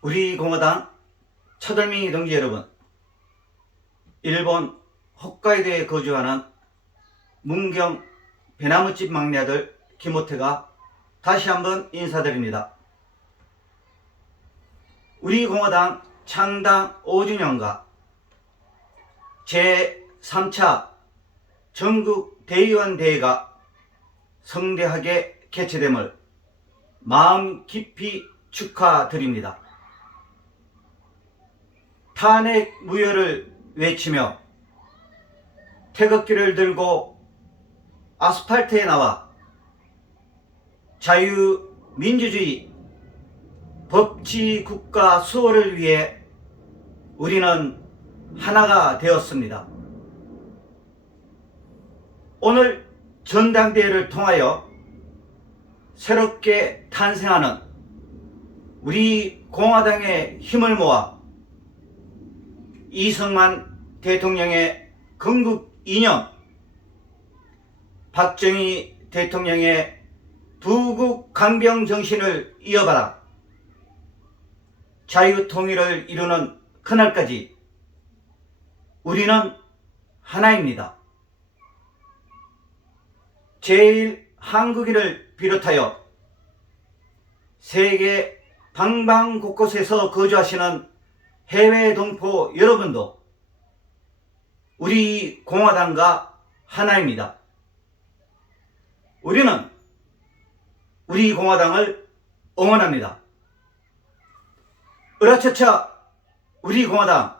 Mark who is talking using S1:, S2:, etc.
S1: 우리 공화당 차돌미 동지 여러분, 일본 홋카이도에 거주하는 문경 배나무집 막내 아들 김호태가 다시 한번 인사드립니다. 우리 공화당 창당 5주년과 제3차 전국 대의원 대회가 성대하게 개최됨을 마음 깊이 축하드립니다. 탄핵 무효를 외치며 태극기를 들고 아스팔트에 나와 자유민주주의 법치국가 수호를 위해 우리는 하나가 되었습니다. 오늘 전당대회를 통하여 새롭게 탄생하는 우리 공화당의 힘을 모아 이승만 대통령의 건국 이념, 박정희 대통령의 부국 강병 정신을 이어받아 자유통일을 이루는 그날까지 우리는 하나입니다. 제일 한국인을 비롯하여 세계 방방 곳곳에서 거주하시는 해외 동포 여러분도 우리 공화당과 하나입니다. 우리는 우리 공화당을 응원합니다. 으라차차 우리 공화당